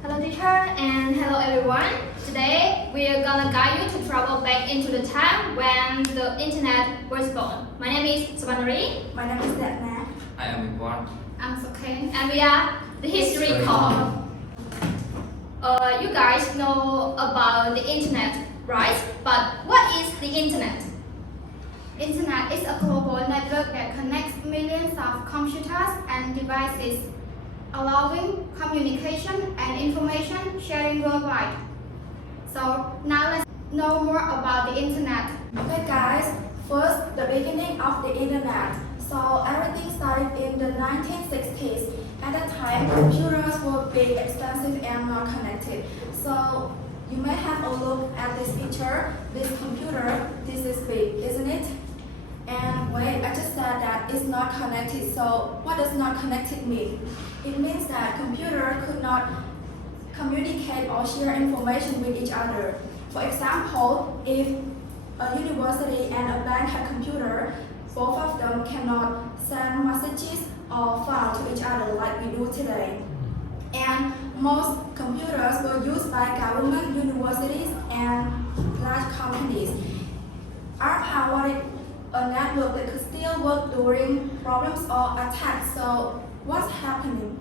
Hello teacher and hello everyone. Today we are gonna guide you to travel back into the time when the internet was born. My name is Sabanari. My name is Detna. I am Iwan. I'm Soken and we are the History Club. You guys know about the internet, right? But what is the internet? Internet is a global network that connects millions of computers and devices, allowing communication and information sharing worldwide. So now let's know more about the internet. Okay guys, first the beginning of the internet. So everything started in the 1960s. At that time, computers were big, expensive and not connected. So you may have a look at this picture. This computer, this is big, isn't it? And wait, I just said that it's not connected. So what does not connected mean? It means that computer could not communicate or share information with each other. For example, if a university and a bank had computer, both of them cannot send messages or file to each other like we do today. And most computers were used by government, universities, and large companies. ARPA wanted a network that could still work during problems or attacks. So what's happening?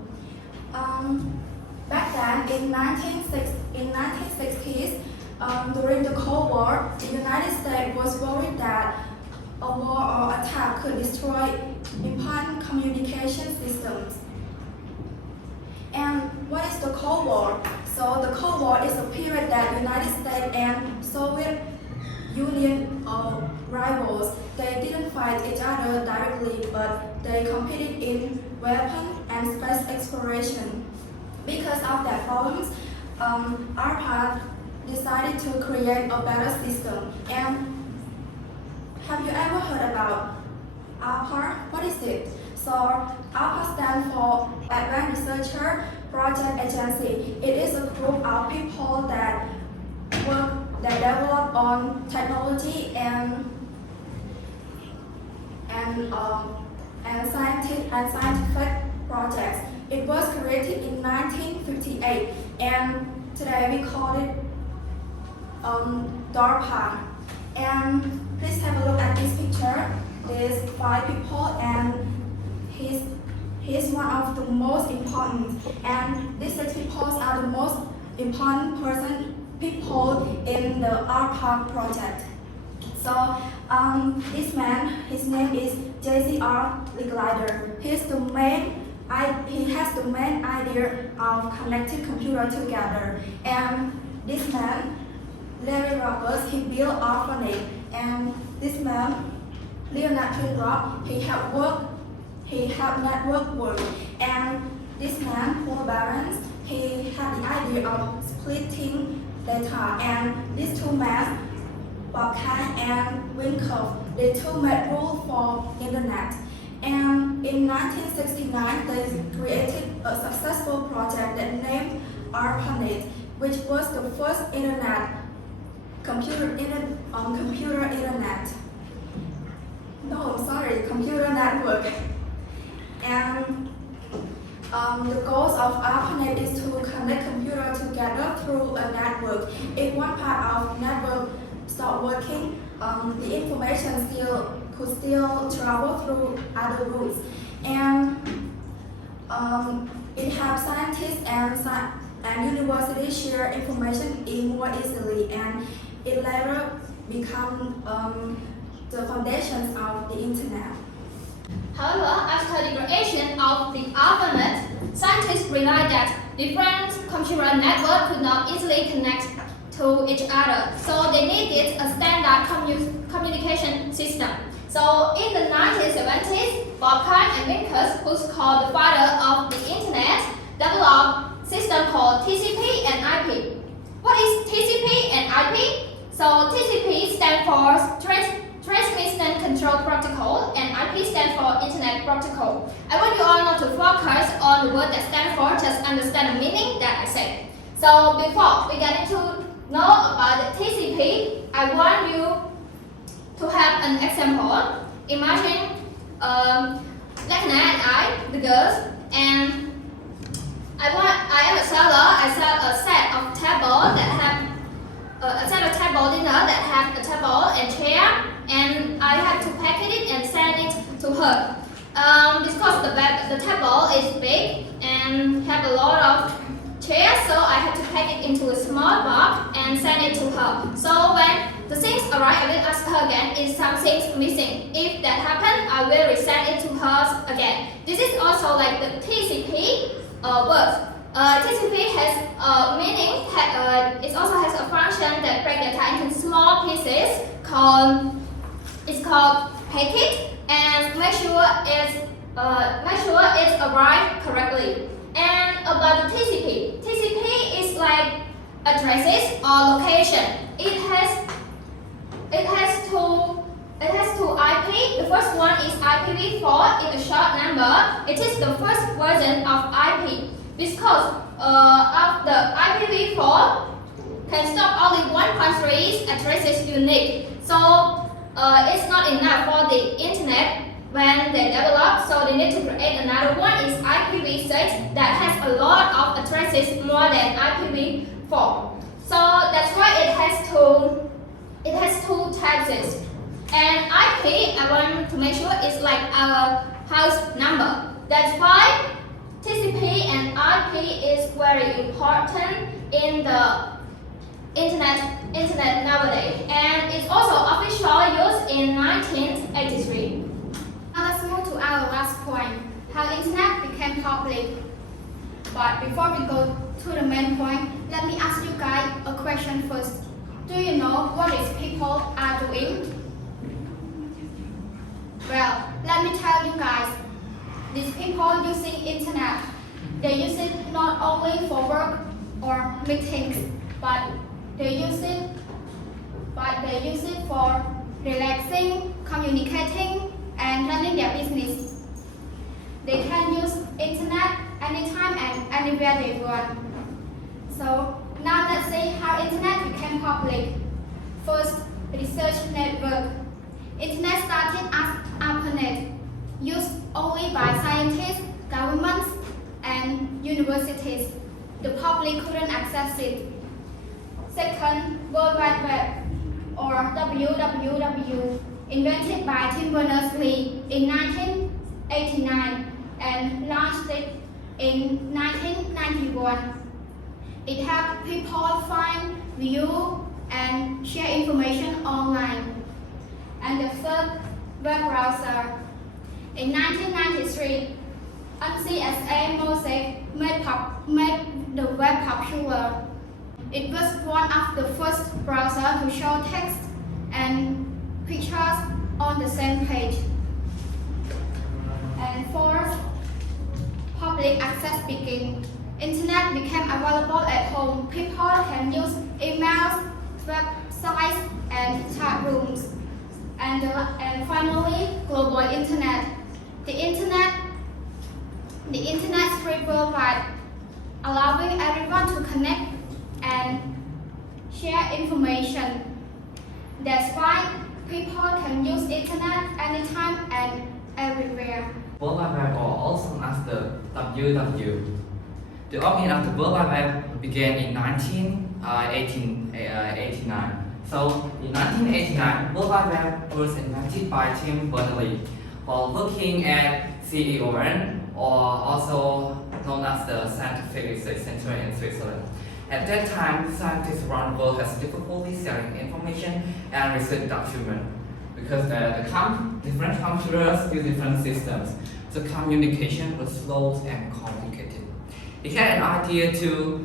Back then, in 1960s, during the Cold War, the United States was worried that a war or attack could destroy important communication systems. And what is the Cold War? So the Cold War is a period that United States and Soviet Union rivals. They didn't fight each other directly, but they competed in weapon and space exploration. Because of that problems, ARPA decided to create a better system. And have you ever heard about ARPA? What is it? So ARPA stands for Advanced Researcher Project Agency. It is a group of people that develop on technology and scientific projects. It was created in 1958, and today we call it DARPA. And please have a look at this picture. There's 5 people, and he's one of the most important. And these 6 people are the most important people in the ARPA project. So this man, his name is J.C.R. Licklider. He has the main idea of connecting computers together. And this man, Larry Roberts, he built orphanage. And this man, Leonard Tindrop, he helped network work. And this man, Paul Barons, he had the idea of splitting data. And these 2 men, Bob Kahn and Winkoff, they 2 made rules for internet. And in 1969, they created a successful project that named ARPANET, which was the first computer network. And the goals of ARPANET is to connect computers together through a network. If one part of network stopped working, the information could still travel through other routes. And it helps scientists and universities share information more easily, and it later become the foundations of the internet. However, after the creation of the ARPANET, scientists realized that different computer networks could not easily connect to each other, so they needed a standard communication system. So in the 1970s, Bob Kahn and Winkoff, who's called the father of the internet, developed a system called TCP and IP. What is TCP and IP? So TCP stands for Transmission Control Protocol, and IP stands for Internet Protocol. I want you all not to focus on the word that stands for, just understand the meaning that I said. So before we get into know about the TCP, I want you to have an example. Imagine Lekna and I, the girls, and I am a seller. I sell a set of table that have a set of table dinner that have a table and chair, and I had to package it and send it to her. Because the table is big and have a lot of chairs, so I had to pack it into a small box and send it to her. So when the things arrive, I will ask her again, is something missing? If that happens, I will resend it to her again. This is also like the TCP word. TCP has a meaning, it also has a function that breaks data into small pieces it's called packet, and make sure it's arrived correctly. And about the TCP is like addresses or location. It has two IP. The first one is IPv4 in a short number. It is the first version of IP because of the IPv4 can stop only one country's addresses unique. So it's not enough for the internet when they develop, so they need to create another one is IPv6 that has a lot of addresses more than IPv4. So that's why it has two types. And IP, I want to make sure it's like our house number. That's why TCP and IP is very important in the internet nowadays, and it's also officially used in 1983. Now let's move to our last point, how internet became public. But before we go to the main point, let me ask you guys a question first. Do you know what these people are doing? Well, let me tell you guys, these people using internet, they use it not only for work or meetings, but they use it for relaxing, communicating, and running their business. They can use internet anytime and anywhere they want. So now let's see how internet became public. First, research network. Internet started as ARPANET, used only by scientists, governments, and universities. The public couldn't access it. Second, World Wide Web, or WWW, invented by Tim Berners-Lee in 1989 and launched it in 1991. It helped people find, view, and share information online. And the third, web browser. In 1993, NCSA Mosaic made the web popular. It was one of the first browsers to show text and pictures on the same page. And fourth, public access began. Internet became available at home. People can use emails, websites, and chat rooms. And finally, global internet. The internet spread worldwide, allowing everyone to connect and share information. That's why people can use internet anytime and everywhere. World Wide Web, or also known as the WW. The origin of the World Wide Web began in 1989. So in 1989, World Wide Web was invented by Tim Berners-Lee while working at CERN, or also known as the Scientific Research Center in Switzerland. At that time, scientists around the world had difficulty sharing information and research documents because different computers use different systems. So communication was slow and complicated. He had an idea to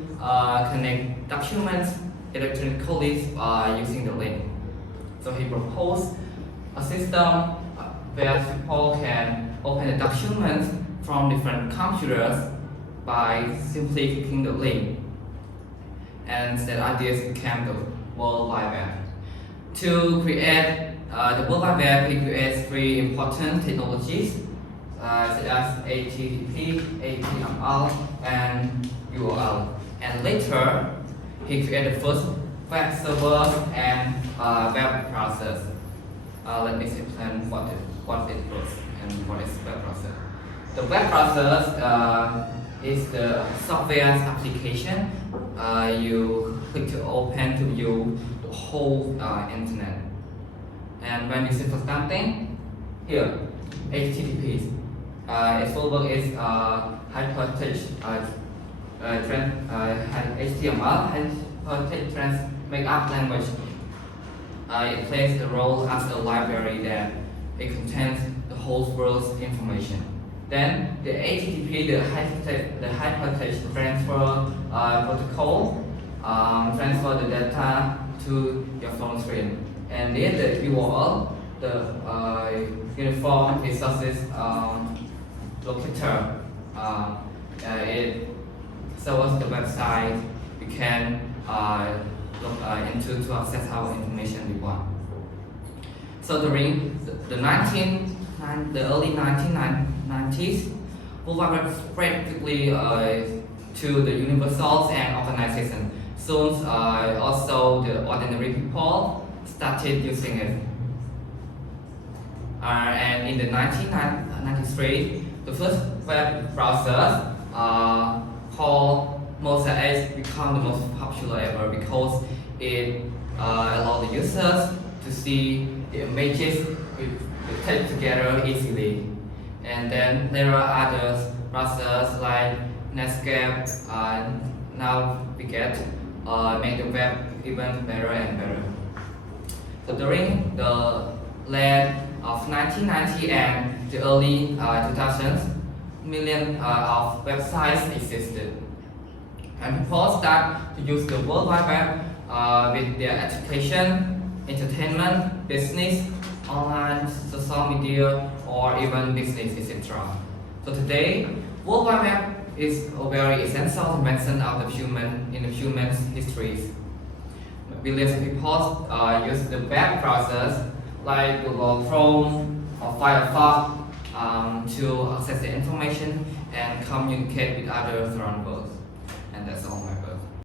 connect documents electronically using the link. So he proposed a system where people can open the documents from different computers by simply clicking the link. And that idea became the World Wide Web. To create the World Wide Web, he created three important technologies such as HTTP, HTML, and URL. And later, he created the first web servers and web browsers. Let me explain what it was and what is web browser. The web browsers is the software application you click to open to view the whole internet. And when you search for something, here, HTTP. Its full work is hypertext HTML, hypertext markup language. It plays the role as a library that it contains the whole world's information. Then the HTTP, the hypertext transfer protocol, transfer the data to your phone screen. And then the URL, the Uniform Resources Locator, it shows the website you can look into to access our information we want. So during the early 1990s, World Wide Web spread quickly to the universals and organizations. Soon, also the ordinary people started using it. And in the 1993, the first web browser called Mosaic became the most popular ever because it allowed the users to see the images with the text together easily. And then there are other browsers like Netscape and Navigate make the web even better and better. So during the late of 1990 and the early 2000s, millions of websites existed. And people start to use the World Wide Web with their education, entertainment, business, online, social media, or even business, etc. So today, World Wide Web is a very essential dimension of the human's histories. Billions of people use the web browsers like Google Chrome or Firefox to access the information and communicate with others around the world. And that's all my